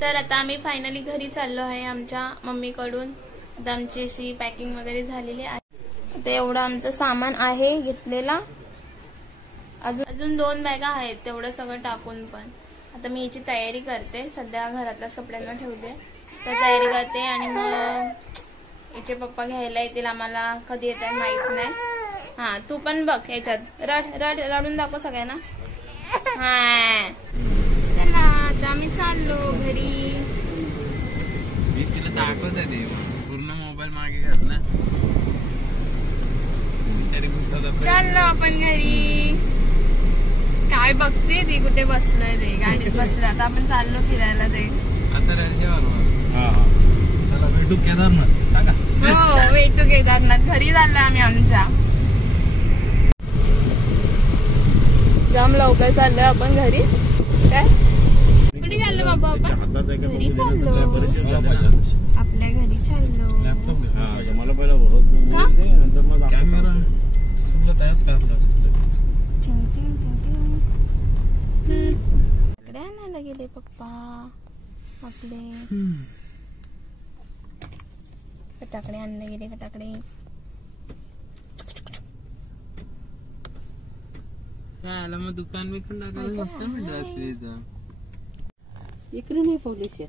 तर आता आम्ही फायनली घरी चाललो आहे आमच्या मम्मीकडून. आता आमची अशी पॅकिंग वगैरे झालेली आहे. आता एवढं आमचं सामान आहे घेतलेला. अजून 2 बॅगा आहेत तेवढं सगळं टाकून. पण आता मी याची तयारी करते. सध्या घरातल्याच कपड्यांना ठेवले तर तयारी करते. आणि मग याचे पप्पा घ्यायला येतील आम्हाला. कधी येत आहे माहित नाही. हा तू पण बघ याच्यात रडून दाखव सगळ्यांना. हा चला आता आम्ही चाललो घरी. मी तिला दाखवत आहे पूर्ण मोबाईल मागे घातला. चाललो आपण घरी. काय बघते ती कुठे बसलोय ते गाडीत बसलं. आता आपण चाललो फिरायला ते. आता चला भेटू केदारनाथ. हो भेटू केदारनाथ. घरी चाललो आम्ही आमच्या. जाम लवकर चाललोय आपण घरी. काय कुठे चाललो बाबा आपण? घरी चाललो. आपल्या घरी चाललो. मला पहिला कॅमेरा सगळं तयारच करला. इकडे आणायला गेले पप्पा आपले. फटाकडे आणले गेले. फटाकडे काय आला मग दुकान विकून टाकायला मस्त मिळत असते इथं. इकडे नाही पोलीस येत.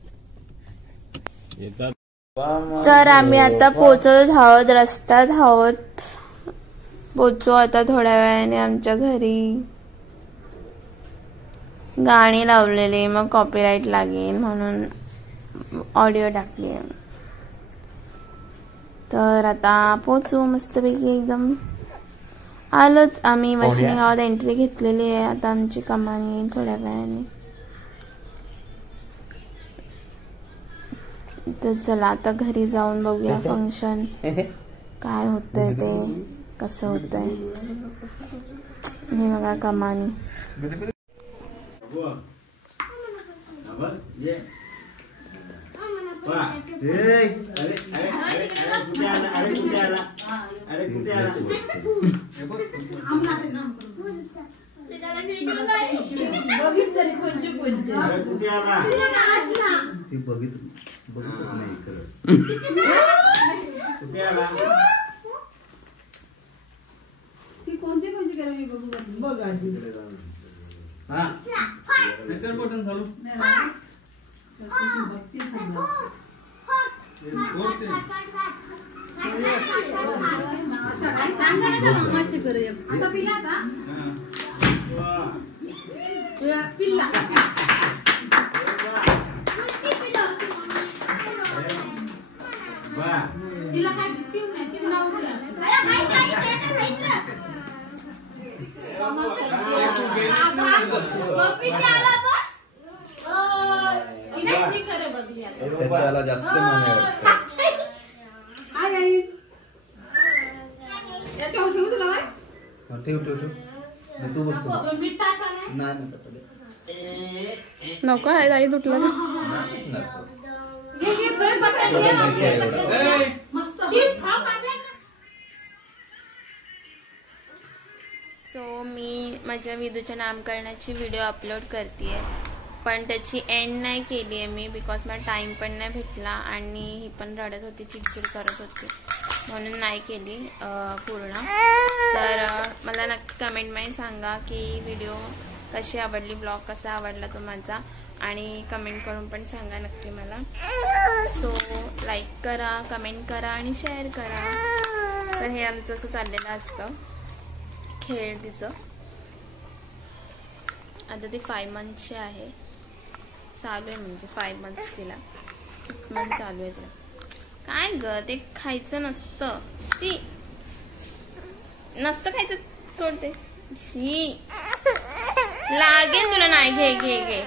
तर आम्ही आता पोहोचत आहोत. रस्त्यात आहोत. पोहोचू आता थोड्या वेळाने आमच्या घरी. गाणी लावलेली मग कॉपीराईट लागेल म्हणून ऑडिओ टाकली. तर आता पोहोचू मस्तपैकी एकदम. आलोच आम्ही. वैष्णवी गावात एंट्री घेतलेली आहे. आता आमची कमानी थोड्या वेळाने. तर चला आता घरी जाऊन बघूया फंक्शन काय होतंय ते कसं होतंय. हे बघा कमानी. त्याच्याला जास्त माने ठेव तू बघ. नको आहे ताई तुटलं. सो मी माझ्या विदूच्या नामकरणाची व्हिडिओ अपलोड करते. पण त्याची एंड नाही केली आहे मी. बिकॉज मला टाइम पण नाही भेटला. आणि ही पण रडत होती चिडचिड करत होती म्हणून नाही केली पूर्ण. तर मला नक्की कमेंटमध्ये सांगा की व्हिडिओ कशी आवडली. ब्लॉग कसा आवडला तो माझा. आणि कमेंट करून पण सांगा नक्की मला. सो लाईक करा, कमेंट करा आणि शेअर करा. तर हे आमचं असं चाललेलं असतं खेळ तिचं. आता ती 5 मंथची आहे. चालू आहे म्हणजे 5 मंथ्स तिला. 6 मंथ चालू आहे तिला. काय ग ते खायचं नसतं. शी नसतं खायचं. सोडते. शी लागेल तुला. नाही घे घे घे.